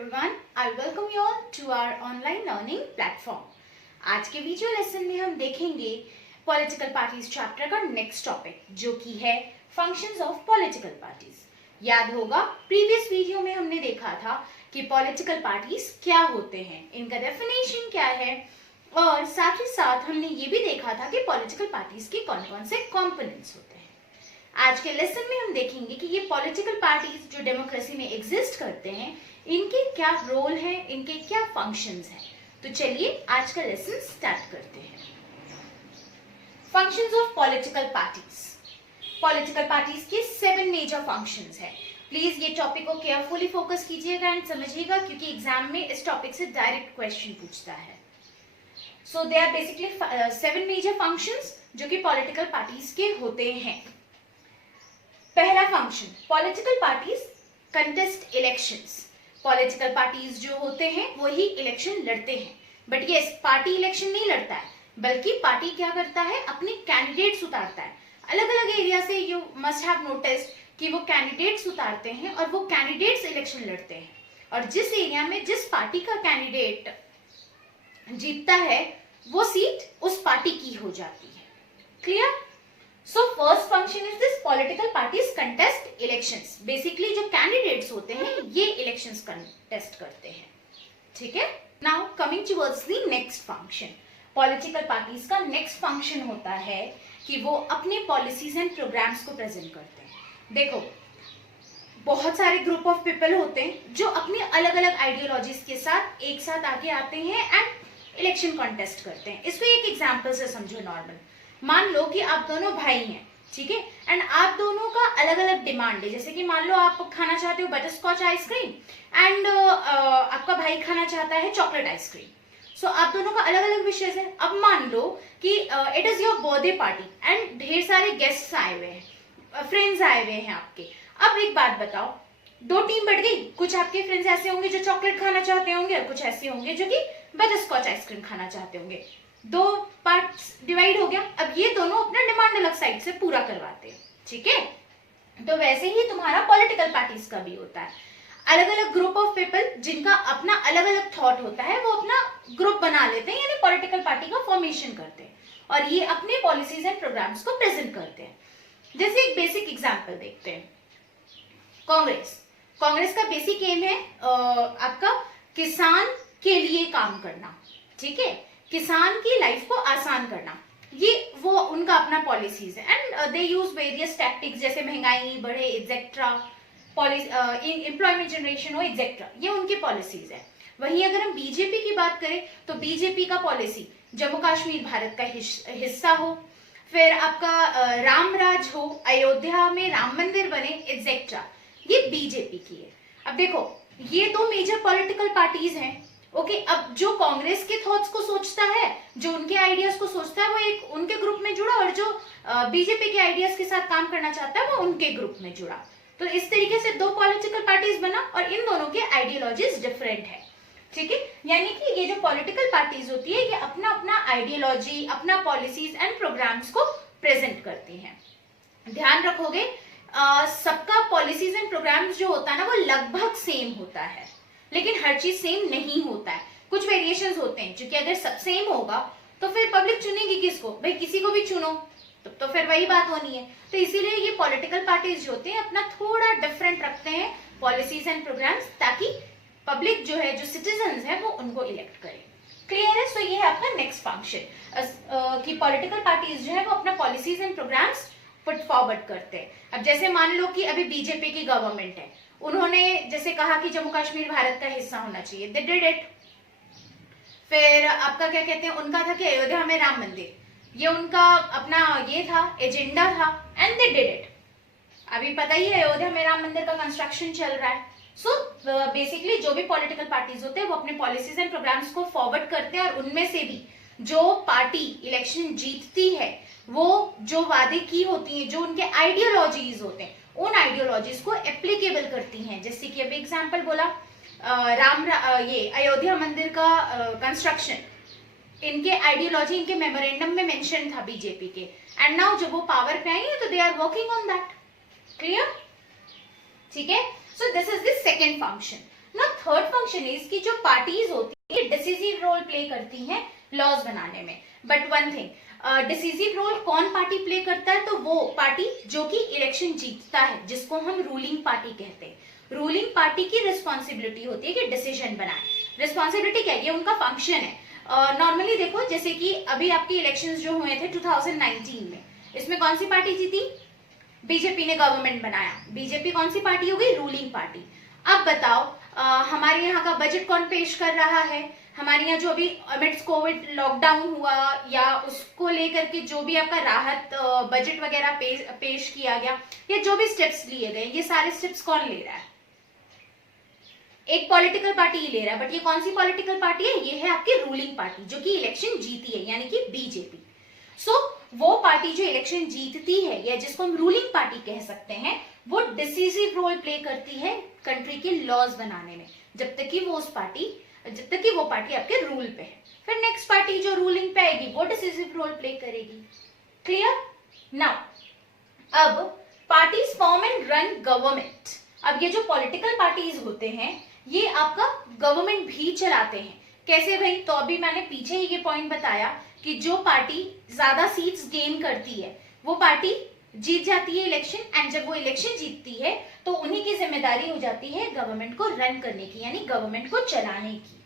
everyone, I welcome you all to our online learning platform. आज के video lesson में हम देखेंगे पॉलिटिकल पार्टीज चैप्टर का नेक्स्ट टॉपिक जो कि है फंक्शंस ऑफ पॉलिटिकल पार्टीज। याद होगा प्रीवियस वीडियो में हमने देखा था कि पॉलिटिकल पार्टीज क्या होते हैं, इनका डेफिनेशन क्या है और साथ ही साथ हमने ये भी देखा था कि पॉलिटिकल पार्टीज के कौन कौन से कॉम्पोनेंट्स होते हैं। आज के लेसन में हम देखेंगे कि ये पॉलिटिकल पार्टीज जो डेमोक्रेसी में एग्जिस्ट करते हैं इनके क्या रोल है, इनके क्या फंक्शंस हैं। तो चलिए आज का लेसन स्टार्ट करते हैं। Functions of political parties. Political parties के 7 मेजर फंक्शंस हैं। प्लीज ये टॉपिक को केयरफुली फोकस कीजिएगा एंड समझिएगा क्योंकि एग्जाम में इस टॉपिक से डायरेक्ट क्वेश्चन पूछता है। So they are basically 7 major functions जो कि पॉलिटिकल पार्टीज के होते हैं। पहला function, political parties contest elections. Political parties जो होते हैं वही इलेक्शन लड़ते हैं, बट ये पार्टी इलेक्शन नहीं लड़ता है बल्कि पार्टी क्या करता है, अपने कैंडिडेट्स उतारता है। अलग अलग एरिया से यू मस्ट हैव नोटिस्ड कि वो कैंडिडेट्स उतारते हैं और वो कैंडिडेट्स इलेक्शन लड़ते हैं और जिस एरिया में जिस पार्टी का कैंडिडेट जीतता है वो सीट उस पार्टी की हो जाती है। Clear? So first function is this, political parties contest elections. Basically जो candidates होते हैं ये elections contest करते हैं, ठीक है। Now coming towards the next function, political parties का next function होता है कि वो अपने policies and programs को present करते हैं। देखो बहुत सारे ग्रुप ऑफ पीपल होते हैं जो अपनी अलग अलग आइडियोलॉजीज के साथ एक साथ आगे आते हैं एंड इलेक्शन कॉन्टेस्ट करते हैं। इसको एक एग्जाम्पल से समझो। नॉर्मल मान लो कि आप दोनों भाई हैं, ठीक है, एंड आप दोनों का अलग अलग डिमांड है। जैसे कि मान लो आप खाना चाहते हो बटर स्कॉच आइसक्रीम एंड आपका भाई खाना चाहता है चॉकलेट आइसक्रीम। सो आप दोनों का अलग अलग विशेष है। अब मान लो कि it is your birthday party and ढेर सारे गेस्ट्स आए हुए हैं, फ्रेंड्स आए हुए हैं आपके। अब एक बात बताओ, 2 टीम बढ़ गई। कुछ आपके फ्रेंड्स ऐसे होंगे जो चॉकलेट खाना चाहते होंगे और कुछ ऐसे होंगे जो कि बटर स्कॉच आइसक्रीम खाना चाहते होंगे। 2 पार्ट्स डिवाइड हो गया। अब ये दोनों अपना डिमांड अलग साइड से पूरा करवाते हैं, ठीक है। तो वैसे ही तुम्हारा पॉलिटिकल पार्टीज का भी होता है। अलग अलग ग्रुप ऑफ पीपल जिनका अपना अलग अलग थॉट होता है वो अपना ग्रुप बना लेते हैं, यानी पॉलिटिकल पार्टी का फॉर्मेशन करते हैं और ये अपने पॉलिसीज एंड प्रोग्राम्स को प्रेजेंट करते हैं। जैसे एक बेसिक एग्जाम्पल देखते हैं। कांग्रेस का बेसिक एम है आपका किसान के लिए काम करना, ठीक है, किसान की लाइफ को आसान करना। ये वो उनका अपना पॉलिसीज है and they use various tactics जैसे महंगाई बढ़े एग्जेक्ट्रा, एम्प्लॉयमेंट जनरेशन हो एग्जेक्ट्रा, ये उनकी पॉलिसीज है। वहीं अगर हम बीजेपी की बात करें तो बीजेपी का पॉलिसी जम्मू कश्मीर भारत का हिस्सा हो, फिर आपका राम राज हो, अयोध्या में राम मंदिर बने एग्जेक्ट्रा, ये बीजेपी की है। अब देखो ये 2 मेजर पॉलिटिकल पार्टीज हैं, ओके। अब जो कांग्रेस के थॉट्स को सोचता है, जो उनके आइडियाज को सोचता है वो एक उनके ग्रुप में जुड़ा और जो बीजेपी के आइडियाज के साथ काम करना चाहता है वो उनके ग्रुप में जुड़ा। तो इस तरीके से 2 पॉलिटिकल पार्टीज बना और इन दोनों के आइडियोलॉजीज डिफरेंट है, ठीक है। यानी कि ये जो पॉलिटिकल पार्टीज होती है ये अपना अपना आइडियोलॉजी, अपना पॉलिसीज एंड प्रोग्राम्स को प्रेजेंट करती हैं। ध्यान रखोगे सबका पॉलिसीज एंड प्रोग्राम्स जो होता है ना वो लगभग सेम होता है, लेकिन हर चीज सेम नहीं होता है। कुछ वेरिएशंस होते हैं, क्योंकि अगर सब सेम होगा तो फिर पब्लिक चुनेगी किसको, भाई किसी को भी चुनो तो फिर वही बात होनी है। तो इसीलिए ये पॉलिटिकल पार्टीज जो होते हैं अपना थोड़ा डिफरेंट रखते हैं पॉलिसीज एंड प्रोग्राम्स, ताकि पब्लिक जो है, जो सिटीजन्स है वो उनको इलेक्ट करे। क्लियर है? सो ये है आपका नेक्स्ट फंक्शन कि पॉलिटिकल पार्टीज जो है वो अपना policies and programmes put forward करते हैं। अब जैसे मान लो कि अभी बीजेपी की गवर्नमेंट है, उन्होंने जैसे कहा कि जम्मू कश्मीर भारत का हिस्सा होना चाहिए, दे डिड इट। फिर आपका क्या कहते हैं, उनका था कि अयोध्या में राम मंदिर, ये उनका अपना ये था, एजेंडा था एंड दे डिड इट। अभी पता ही है अयोध्या में राम मंदिर का कंस्ट्रक्शन चल रहा है। सो बेसिकली जो भी पॉलिटिकल पार्टीज होते हैं वो अपने पॉलिसीज एंड प्रोग्राम्स को फॉरवर्ड करते हैं और उनमें से भी जो पार्टी इलेक्शन जीतती है वो जो वादे की होती है, जो उनके आइडियोलॉजीज होते हैं उन आइडियोलॉजीज को एप्लीकेबल करती हैं। जैसे कि अभी एग्जांपल बोला ये अयोध्या मंदिर का कंस्ट्रक्शन, इनके आइडियोलॉजी इनके मेमोरेंडम में मेंशन था बीजेपी के, एंड नाउ जब वो पावर पे आई है तो they are working on that. Clear? ठीक है। So this is the second function. ना थर्ड फंक्शन इज कि जो पार्टीज होती है डिसीजिव रोल प्ले करती हैं लॉज बनाने में। But one thing, decisive role कौन पार्टी प्ले करता है? तो वो पार्टी जो कि इलेक्शन जीतता है, जिसको हम रूलिंग पार्टी कहते हैं। रूलिंग पार्टी की रिस्पॉन्सिबिलिटी होती है कि डिसीजन बनाए। रिस्पॉन्सिबिलिटी क्या है? ये उनका फंक्शन है। नॉर्मली देखो, जैसे कि अभी आपके इलेक्शंस जो हुए थे 2019 में, इसमें कौन सी पार्टी जीती? बीजेपी ने गवर्नमेंट बनाया। बीजेपी कौन सी पार्टी हो गई? Ruling party. अब बताओ, हमारे यहाँ का बजट कौन पेश कर रहा है? हमारे यहाँ जो अभी अमिट्स कोविड लॉकडाउन हुआ या उसको लेकर के जो भी आपका राहत बजट वगैरह पेश किया गया, या जो भी स्टेप्स लिए गए, ये सारे स्टेप्स कौन ले रहा है? एक पॉलिटिकल पार्टी ही ले रहा है। बट ये कौन सी पॉलिटिकल पार्टी है? ये है आपकी रूलिंग पार्टी जो कि इलेक्शन जीती है, यानी कि बीजेपी। सो वो पार्टी जो इलेक्शन जीतती है या जिसको हम रूलिंग पार्टी कह सकते हैं, वो डिसीजिव रोल प्ले करती है कंट्री के लॉज बनाने में, जब तक कि वो पार्टी आपके रूल पे है। फिर नेक्स्ट पार्टी जो रूलिंग पे आएगी वो डिसीजिव रोल प्ले करेगी। क्लियर? नाउ अब parties form and run government. अब ये जो पॉलिटिकल पार्टीज होते हैं ये आपका गवर्नमेंट भी चलाते हैं। कैसे भाई? तो अभी मैंने पीछे ही ये पॉइंट बताया कि जो पार्टी ज्यादा सीट्स गेन करती है वो पार्टी जीत जाती है इलेक्शन, एंड जब वो इलेक्शन जीतती है तो उन्हीं की जिम्मेदारी हो जाती है गवर्नमेंट को रन करने की, यानी गवर्नमेंट को चलाने की।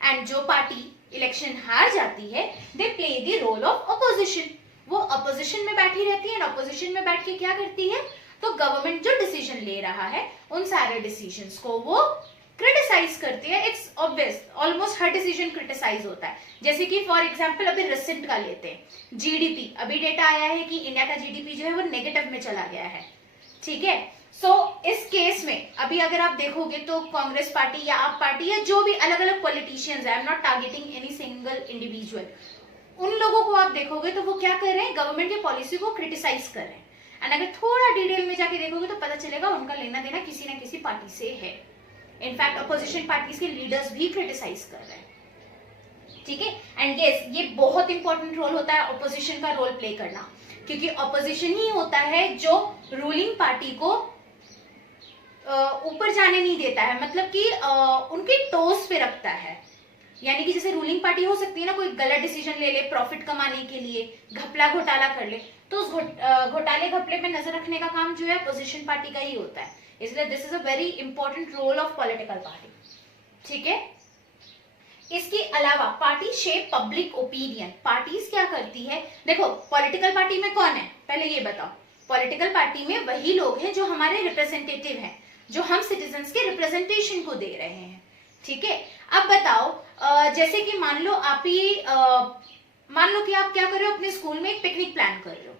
एंड जो पार्टी इलेक्शन हार जाती है they play the role of opposition. वो अपोजिशन में बैठी रहती है, अपोजिशन में बैठ के क्या करती है? तो गवर्नमेंट जो डिसीजन ले रहा है उन सारे डिसीजंस को वो क्रिटिसाइज करती है। इट्स ऑब्वियस, ऑलमोस्ट हर डिसीजन क्रिटिसाइज होता है। जैसे कि फॉर एग्जांपल अभी रिसेंट का लेते हैं, जीडीपी। अभी डेटा आया है कि इंडिया का जीडीपी जो है वो नेगेटिव में चला गया है। ठीक है, सो इस केस में अभी अगर आप देखोगे तो कांग्रेस पार्टी या आप पार्टी या जो भी अलग अलग पॉलिटिशियंस है, I am not targeting any single individual, उन लोगों को आप देखोगे तो वो क्या कर रहे हैं? गवर्नमेंट की पॉलिसी को क्रिटिसाइज कर रहे हैं। एंड अगर थोड़ा डिटेल में जाके देखोगे तो पता चलेगा उनका लेना देना किसी ना किसी पार्टी से है। इनफैक्ट अपोजिशन पार्टीज के लीडर्स भी क्रिटिसाइज कर रहे हैं। ठीक है, एंड यस, ये बहुत इंपॉर्टेंट रोल होता है अपोजिशन का रोल प्ले करना, क्योंकि अपोजिशन ही होता है जो रूलिंग पार्टी को ऊपर जाने नहीं देता है, मतलब कि उनके टोस पे रखता है। यानी कि जैसे रूलिंग पार्टी हो सकती है ना, कोई गलत डिसीजन ले ले प्रॉफिट कमाने के लिए, घपला घोटाला कर ले, तो उस घोटाले घपले पे नजर रखने का काम जो है अपोजिशन पार्टी का ही होता है। इसलिए this is a very important role of political party. ठीक है, इसके अलावा party shape public opinion. Parties क्या करती है? देखो, पॉलिटिकल पार्टी में कौन है पहले ये बताओ। पॉलिटिकल पार्टी में वही लोग हैं जो हमारे रिप्रेजेंटेटिव हैं, जो हम सिटीजन्स के रिप्रेजेंटेशन को दे रहे हैं। ठीक है, अब बताओ, जैसे कि मान लो कि आप क्या कर रहे हो, अपने स्कूल में एक पिकनिक प्लान कर रहे हो,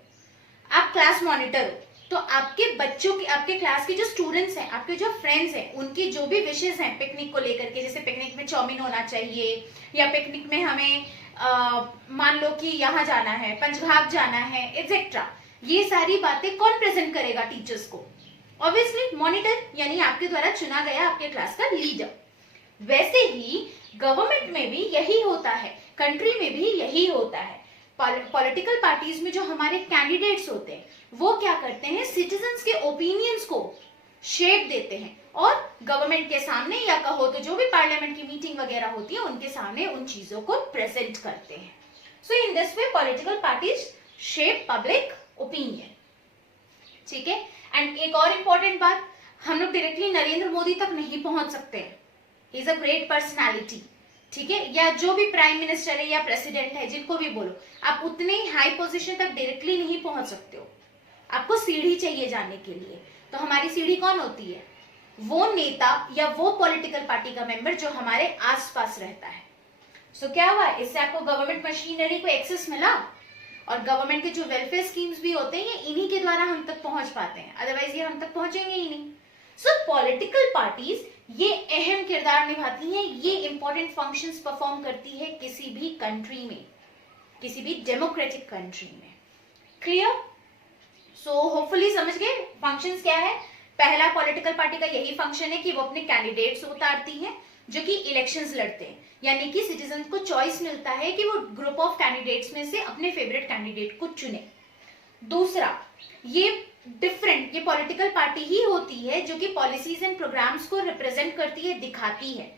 आप क्लास मॉनिटर हो, तो आपके बच्चों की, आपके क्लास के जो स्टूडेंट्स हैं, आपके जो फ्रेंड्स हैं, उनकी जो भी विशेष हैं पिकनिक को लेकर के, जैसे पिकनिक में चाउमीन होना चाहिए, या पिकनिक में हमें मान लो कि यहाँ जाना है, पंचघाट जाना है, एक्सेट्रा, ये सारी बातें कौन प्रेजेंट करेगा टीचर्स को? ऑब्वियसली मॉनिटर, यानी आपके द्वारा चुना गया आपके क्लास का लीडर। वैसे ही गवर्नमेंट में भी यही होता है, कंट्री में भी यही होता है। पॉलिटिकल पार्टीज में जो हमारे कैंडिडेट्स होते हैं वो क्या करते हैं? सिटीजन्स के ओपिनियंस को शेप देते हैं और गवर्नमेंट के सामने, या कहो तो जो भी पार्लियामेंट की मीटिंग वगैरह होती है उनके सामने उन चीजों को प्रेजेंट करते हैं। So in this way political parties shape public opinion. ठीक है, एंड एक और इंपॉर्टेंट बात, हम लोग डायरेक्टली नरेंद्र मोदी तक नहीं पहुंच सकते हैं। He is a great personality. ठीक है, या जो भी प्राइम मिनिस्टर है या प्रेसिडेंट है, जिनको भी बोलो, आप उतने हाई पोजीशन तक डायरेक्टली नहीं पहुंच सकते हो, आपको सीढ़ी चाहिए जाने के लिए। तो हमारी सीढ़ी कौन होती है? वो नेता या वो पॉलिटिकल पार्टी का मेंबर जो हमारे आसपास रहता है। सो क्या हुआ? इससे आपको गवर्नमेंट मशीनरी को एक्सेस मिला, और गवर्नमेंट के जो वेलफेयर स्कीम्स भी होते हैं ये इन्हीं के द्वारा हम तक पहुंच पाते हैं, अदरवाइज ये हम तक पहुंचेंगे ही नहीं। सो पॉलिटिकल पार्टीज ये अहम किरदार निभाती हैं, ये इंपॉर्टेंट फंक्शंस परफॉर्म करती है किसी भी कंट्री में, किसी भी डेमोक्रेटिक कंट्री में। क्लियर? सो होपफुली समझ गए फंक्शंस क्या है। पहला, पॉलिटिकल पार्टी का यही फंक्शन है कि वो अपने कैंडिडेट्स उतारती हैं जो कि इलेक्शंस लड़ते हैं, यानी कि सिटीजन को चॉइस मिलता है कि वो ग्रुप ऑफ कैंडिडेट्स में से अपने फेवरेट कैंडिडेट को चुने। दूसरा, ये डिफरेंट, ये पॉलिटिकल पार्टी ही होती है जो कि पॉलिसीज एंड प्रोग्राम्स को रिप्रेजेंट करती है, दिखाती है,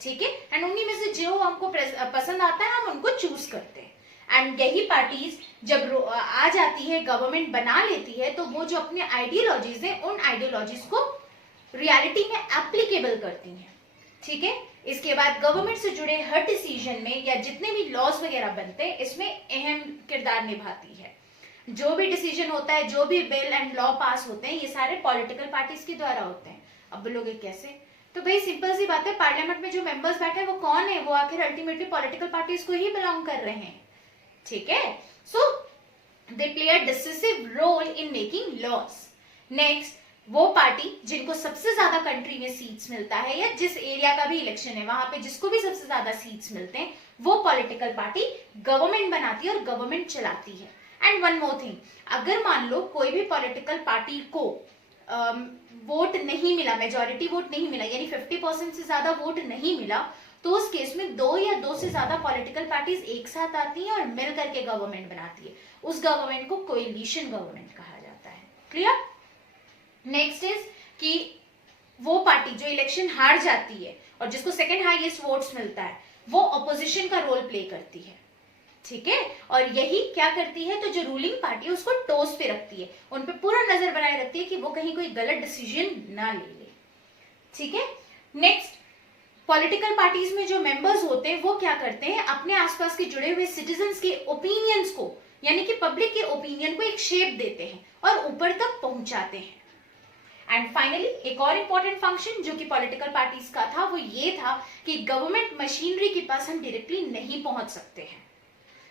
ठीक है। एंड उन्हीं में से जो हमको पसंद आता है हम उनको चूज करते हैं। एंड यही पार्टीज जब आ जाती है, गवर्नमेंट बना लेती है, तो वो जो अपने आइडियोलॉजीज हैं उन आइडियोलॉजीज को रियलिटी में एप्लीकेबल करती हैं, ठीक है। इसके बाद गवर्नमेंट से जुड़े हर डिसीजन में या जितने भी लॉज वगैरह बनते हैं इसमें अहम किरदार निभाती है। जो भी डिसीजन होता है, जो भी बिल एंड लॉ पास होते हैं, ये सारे पॉलिटिकल पार्टीज के द्वारा होते हैं। अब बोलोगे कैसे? तो भाई सिंपल सी बात है, पार्लियामेंट में जो मेंबर्स बैठे हैं वो कौन है? वो आखिर अल्टीमेटली पॉलिटिकल पार्टीज को ही बिलोंग कर रहे हैं, ठीक है। So they play a decisive role in making laws. Next, वो पार्टी जिनको सबसे ज्यादा कंट्री में सीट्स मिलता है या जिस एरिया का भी इलेक्शन है वहां पे जिसको भी सबसे ज्यादा सीट्स मिलते हैं, वो पॉलिटिकल पार्टी गवर्नमेंट बनाती है और गवर्नमेंट चलाती है। एंड वन मोर थिंग, अगर मान लो कोई भी पॉलिटिकल पार्टी को वोट नहीं मिला, मेजॉरिटी वोट नहीं मिला, यानी 50% से ज्यादा वोट नहीं मिला, तो उस केस में 2 या 2 से ज्यादा पॉलिटिकल पार्टीज एक साथ आती हैं और मिल करके गवर्नमेंट बनाती है। उस गवर्नमेंट को कोएलिशन गवर्नमेंट कहा जाता है। क्लियर? नेक्स्ट इज कि वो पार्टी जो इलेक्शन हार जाती है और जिसको सेकंड हाईएस्ट वोट्स मिलता है, वो ऑपोजिशन का रोल प्ले करती है, ठीक है। और यही क्या करती है, तो जो रूलिंग पार्टी है उसको टोस पे रखती है, उन पे पूरा नजर बनाए रखती है कि वो कहीं कोई गलत डिसीजन ना ले, ठीक है। नेक्स्ट, पॉलिटिकल पार्टीज में जो मेंबर्स होते हैं वो क्या करते हैं, अपने आसपास के जुड़े हुए सिटीजन्स के ओपिनियंस को, यानी कि पब्लिक के ओपिनियन को एक शेप देते हैं और ऊपर तक पहुंचाते हैं। एंड फाइनली एक और इंपॉर्टेंट फंक्शन जो कि पॉलिटिकल पार्टीज का था वो ये था कि गवर्नमेंट मशीनरी के पास हम डायरेक्टली नहीं पहुंच सकते हैं,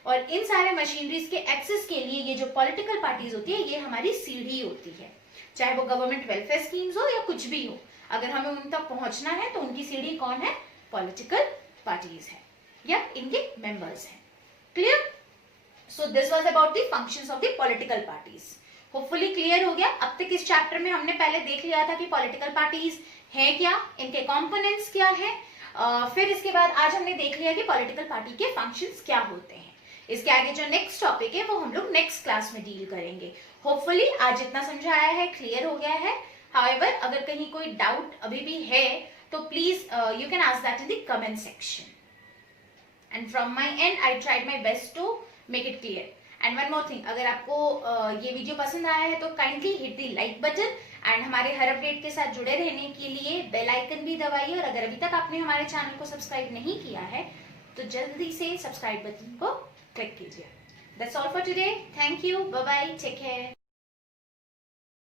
और इन सारे मशीनरीज के एक्सेस के लिए ये जो पॉलिटिकल पार्टीज होती है ये हमारी सीढ़ी होती है। चाहे वो गवर्नमेंट वेलफेयर स्कीम्स हो या कुछ भी हो, अगर हमें उन तक पहुंचना है तो उनकी सीढ़ी कौन है? पॉलिटिकल पार्टीज है या इनके मेंबर्स हैं। Clear? So this was about the functions of the political parties. Hopefully clear हो गया। अब तक इस चैप्टर में हमने पहले देख लिया था कि पॉलिटिकल पार्टीज है क्या, इनके कंपोनेंट्स क्या है, फिर इसके बाद आज हमने देख लिया कि पॉलिटिकल पार्टी के फंक्शंस क्या होते हैं। इसके आगे जो नेक्स्ट टॉपिक है वो हम लोग नेक्स्ट क्लास में डील करेंगे। होपफुली आज इतना समझाया है, क्लियर हो गया है। हाउएवर अगर कहीं कोई डाउट अभी भी है तो please you can ask that in the comment section, and from my end I tried my best to make it clear. And one more thing, अगर आपको ये वीडियो पसंद आया है तो kindly hit the like button, and हमारे हर update के साथ जुड़े रहने के लिए बेल आइकन भी दबाइए। और अगर अभी तक आपने हमारे चैनल को सब्सक्राइब नहीं किया है तो जल्दी से सब्सक्राइब बटन को क्लिक कीजिए। That's all for today. Thank you. Bye bye. Take care.